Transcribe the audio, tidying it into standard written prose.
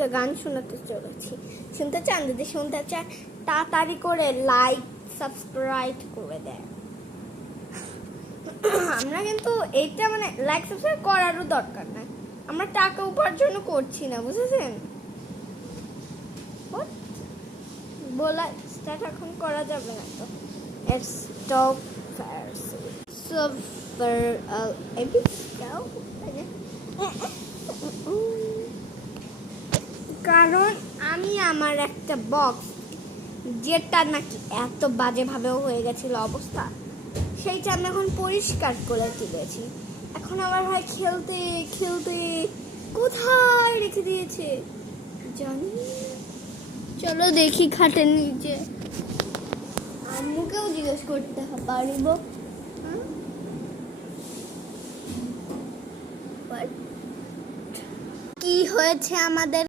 একটা গান শোনাতে চলেছি। শুনতে চান? যদি শুনতে চান তাড়াতাড়ি করে লাইক সাবস্ক্রাইব করে দেন। আমরা কিন্তু এইটা মানে লাইক সাবস্ক্রাইব করারও দরকার নাই, আমরা টাকা উপার্জন করছি না, বুঝেছেন? বলা স্টার্ট এখন করা যাবে না তো। স্টপ কারণ আমি আমার একটা বক্স যেটা নাকি এত বাজেভাবেও হয়ে গেছিল অবস্থা, সেইটা আমি এখন পরিষ্কার করে তুলেছি। এখন আমার ভাই খেলতে খেলতে কোথায় রেখে দিয়েছে জানি। চলো দেখি খাটের নিচে, আম্মুকেও জিজ্ঞেস করতে পারিব। কি হয়েছে আমাদের